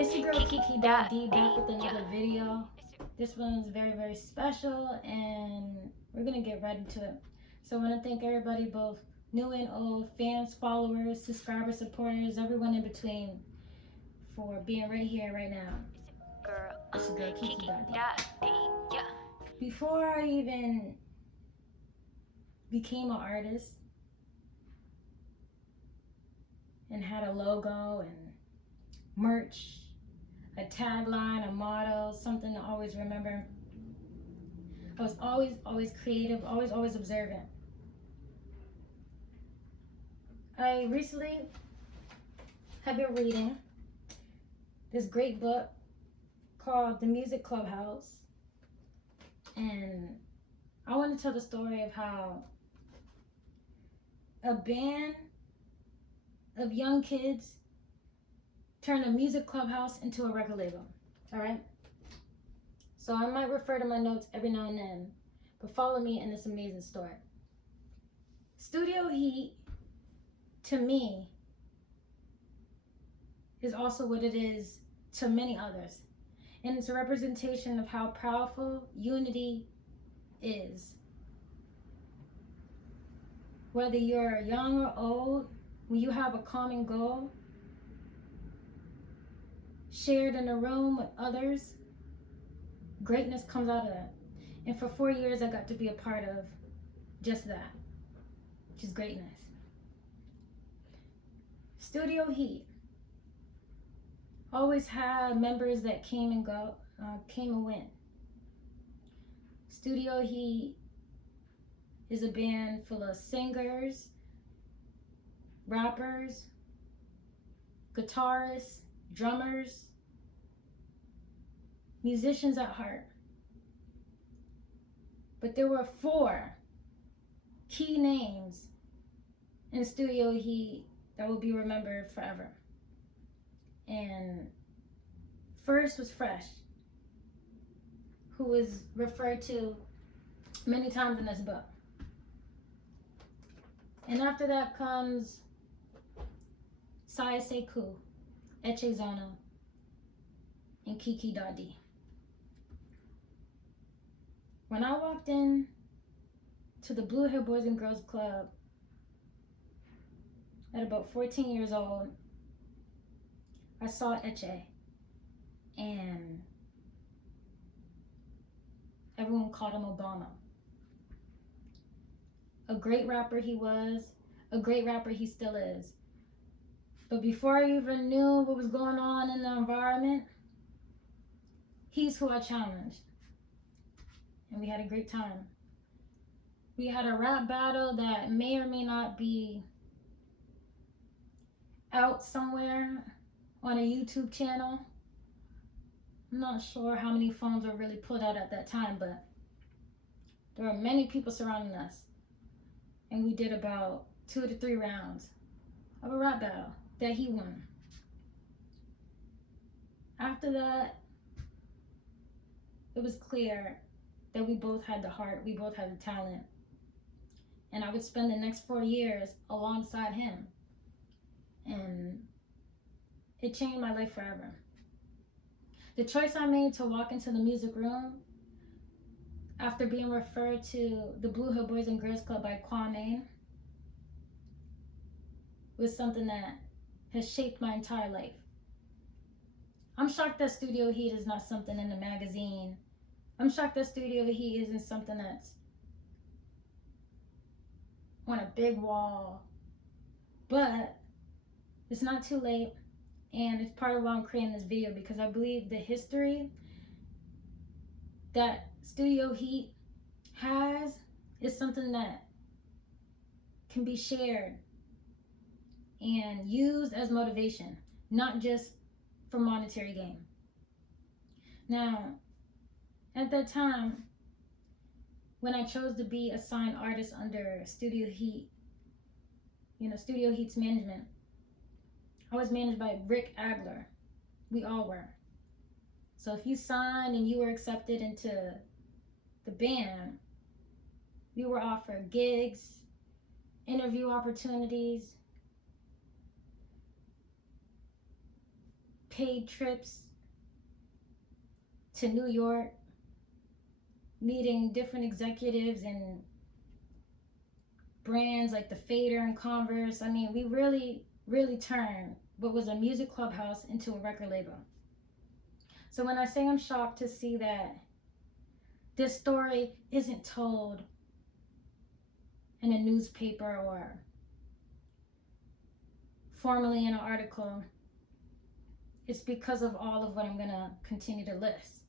It's your girl Kiki.D back with another video. This one is very, very special and we're gonna get right into it. So I want to thank everybody, both new and old, fans, followers, subscribers, supporters, everyone in between, for being right here, right now. It's your girl Kiki.D. Before I even became an artist and had a logo and merch, a tagline, a motto, something to always remember, I was always creative, always observant. I recently have been reading this great book called The Music Clubhouse, and I want to tell the story of how a band of young kids turned a music clubhouse into a record label. All right? So I might refer to my notes every now and then, but follow me in this amazing story. Studio Heat, to me, is also what it is to many others. And it's a representation of how powerful unity is. Whether you're young or old, when you have a common goal shared in a room with others, greatness comes out of that. And for 4 years, I got to be a part of just that, which is greatness. Studio Heat always had members that came and went. Studio Heat is a band full of singers, rappers, guitarists, drummers, musicians at heart. But there were 4 key names in Studio Heat that will be remembered forever. And first was Fresh, who was referred to many times in this book. And after that comes Saya Sekou, Eche Zona, and Kiki.D. When I walked in to the Blue Hill Boys and Girls Club at about 14 years old, I saw Eche, and everyone called him Obama. A great rapper he was, a great rapper he still is. But before I even knew what was going on in the environment, he's who I challenged. And we had a great time. We had a rap battle that may or may not be out somewhere on a YouTube channel. I'm not sure how many phones were really pulled out at that time, but there were many people surrounding us. And we did about 2 to 3 rounds of a rap battle that he won. After that, it was clear that we both had the heart, we both had the talent. And I would spend the next 4 years alongside him. And it changed my life forever. The choice I made to walk into the music room after being referred to the Blue Hill Boys and Girls Club by Kwame was something that has shaped my entire life. I'm shocked that Studio Heat is not something in the magazine. I'm shocked that Studio Heat isn't something that's on a big wall. But it's not too late, and it's part of why I'm creating this video, because I believe the history that Studio Heat has is something that can be shared and used as motivation, not just for monetary gain. Now, at that time, when I chose to be a signed artist under Studio Heat, Studio Heat's management, I was managed by Rick Agler. We all were. So if you signed and you were accepted into the band, you were offered gigs, interview opportunities, paid trips to New York, meeting different executives and brands like the Fader and Converse. I mean, we really, really turned what was a music clubhouse into a record label. So when I say I'm shocked to see that this story isn't told in a newspaper or formally in an article, it's because of all of what I'm gonna continue to list.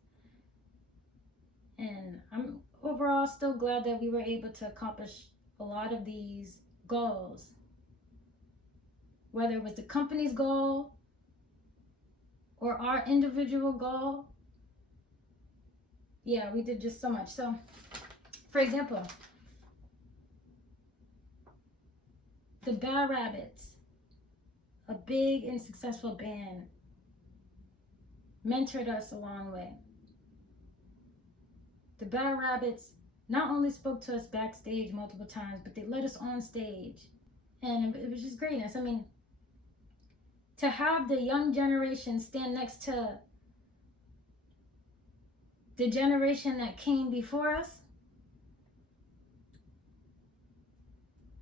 And I'm overall still glad that we were able to accomplish a lot of these goals. Whether it was the company's goal or our individual goal, yeah, we did just so much. So, for example, the Bad Rabbits, a big and successful band, mentored us a long way. The Bad Rabbits not only spoke to us backstage multiple times, but they let us on stage. And it was just greatness. I mean, to have the young generation stand next to the generation that came before us,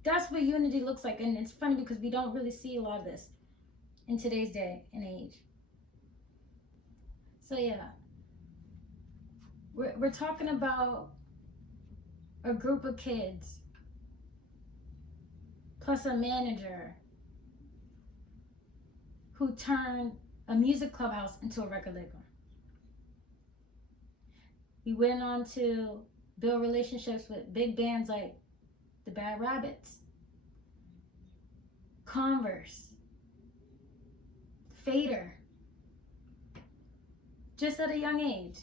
that's what unity looks like. And it's funny because we don't really see a lot of this in today's day and age. So yeah, we're talking about a group of kids plus a manager who turned a music clubhouse into a record label. We went on to build relationships with big bands like the Bad Rabbits, Converse, Fader, just at a young age.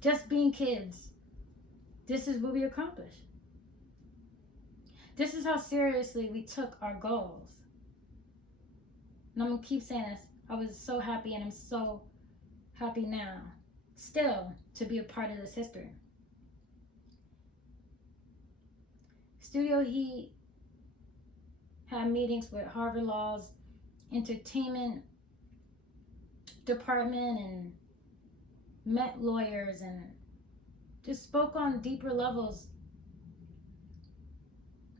Just being kids, this is what we accomplished. This is how seriously we took our goals. And I'm going to keep saying this. I was so happy, and I'm so happy now, still, to be a part of this history. Studio Heat had meetings with Harvard Law's entertainment department and met lawyers and just spoke on deeper levels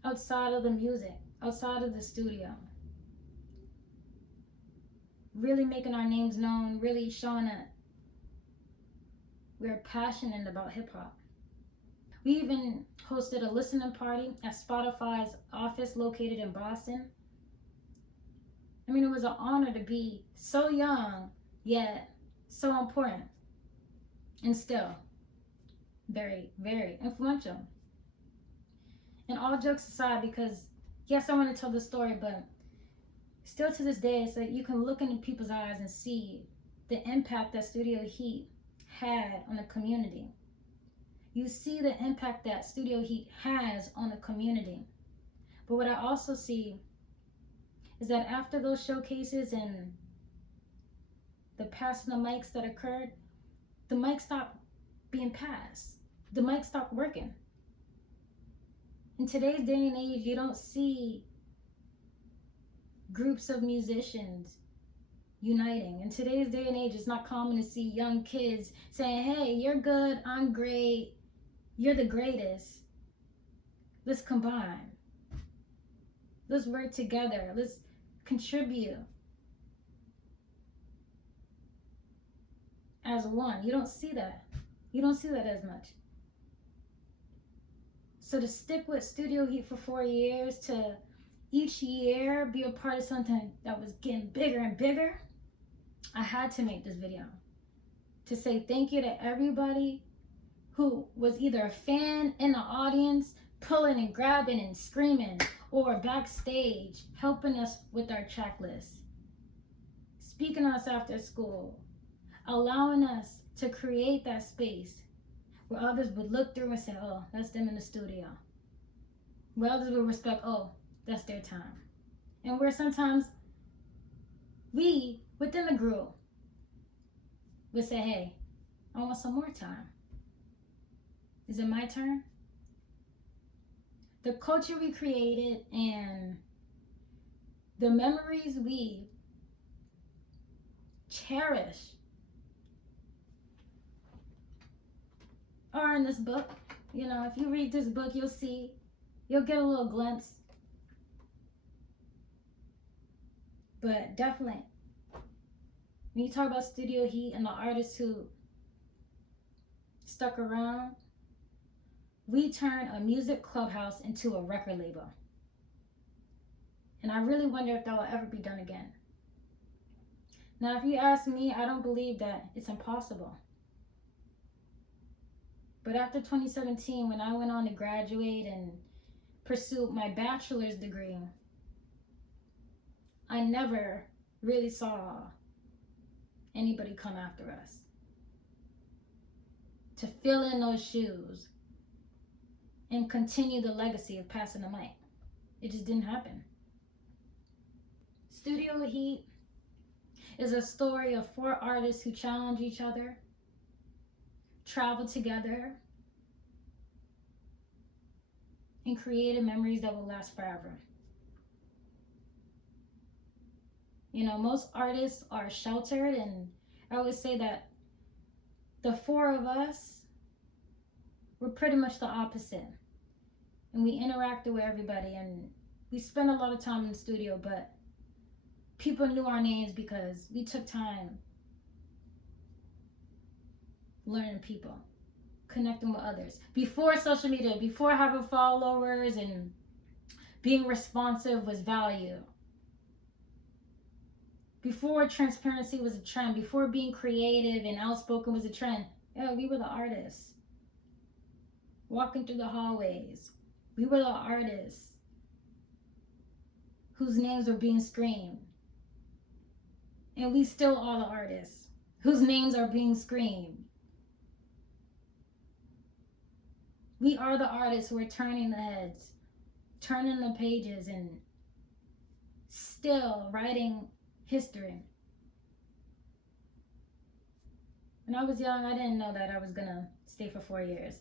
outside of the music, outside of the studio. Really making our names known, really showing that we're passionate about hip hop. We even hosted a listening party at Spotify's office located in Boston. I mean, it was an honor to be so young, yet so important. And still, very, very influential. And all jokes aside, because yes, I want to tell the story, but still to this day, it's like you can look into people's eyes and see the impact that Studio Heat had on the community. You see the impact that Studio Heat has on the community. But what I also see is that after those showcases and the passing of mics that occurred, the mic stopped being passed. The mic stopped working. In today's day and age, you don't see groups of musicians uniting. In today's day and age, it's not common to see young kids saying, hey, you're good, I'm great, you're the greatest. Let's combine. Let's work together. Let's contribute as one. You don't see that. You don't see that as much. So to stick with Studio Heat for 4 years, to each year be a part of something that was getting bigger and bigger, I had to make this video to say thank you to everybody who was either a fan in the audience, pulling and grabbing and screaming, or backstage helping us with our track list, speaking to us after school, allowing us to create that space where others would look through and say, oh, that's them in the studio. Where others would respect, oh, that's their time. And where sometimes we, within the group, would say, hey, I want some more time. Is it my turn? The culture we created and The memories we cherish are in this book. You know, if you read this book, you'll get a little glimpse. But definitely, when you talk about Studio Heat and the artists who stuck around, we turned a music clubhouse into a record label. And I really wonder if that will ever be done again. Now, if you ask me, I don't believe that it's impossible. But after 2017, when I went on to graduate and pursue my bachelor's degree, I never really saw anybody come after us to fill in those shoes and continue the legacy of passing the mic. It just didn't happen. Studio Heat is a story of 4 artists who challenge each other, traveled together, and created memories that will last forever. You know, most artists are sheltered, and I always say that the 4 of us were pretty much the opposite. And we interacted with everybody, and we spent a lot of time in the studio, but people knew our names because we took time learning people, connecting with others. Before social media, before having followers and being responsive was value. Before transparency was a trend, before being creative and outspoken was a trend, we were the artists. Walking through the hallways, we were the artists whose names were being screamed. And we still are the artists whose names are being screamed. We are the artists who are turning the heads, turning the pages, and still writing history. When I was young, I didn't know that I was gonna stay for 4 years.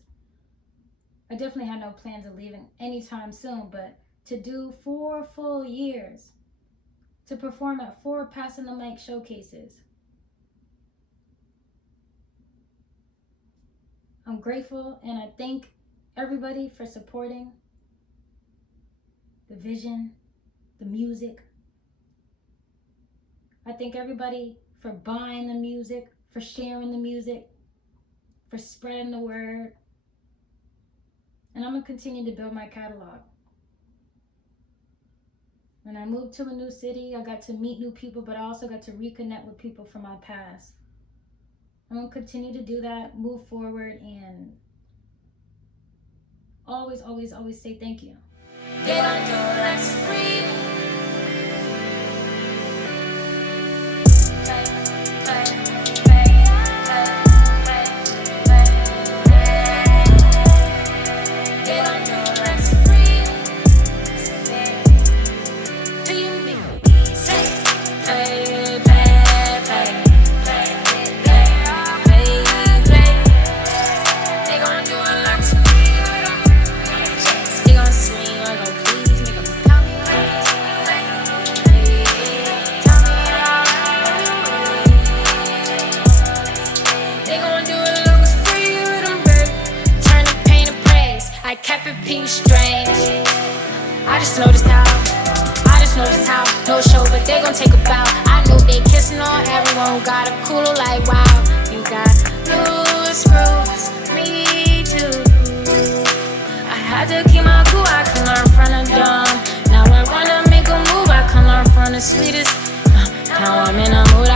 I definitely had no plans of leaving anytime soon, but to do 4 full years, to perform at 4 Passing the Mic showcases, I'm grateful, and I thank everybody for supporting the vision, the music. I thank everybody for buying the music, for sharing the music, for spreading the word. And I'm going to continue to build my catalog. When I moved to a new city, I got to meet new people, but I also got to reconnect with people from my past. I'm going to continue to do that, move forward, and always, always, always say thank you. Get on your legs free. No show, but they gon' take a bow. I know they kissing on everyone who got a cool like wow. You got loose screws, me too. I had to keep my cool, I can learn from the dumb. Now I wanna make a move, I can learn from the sweetest. Now I'm in a mood,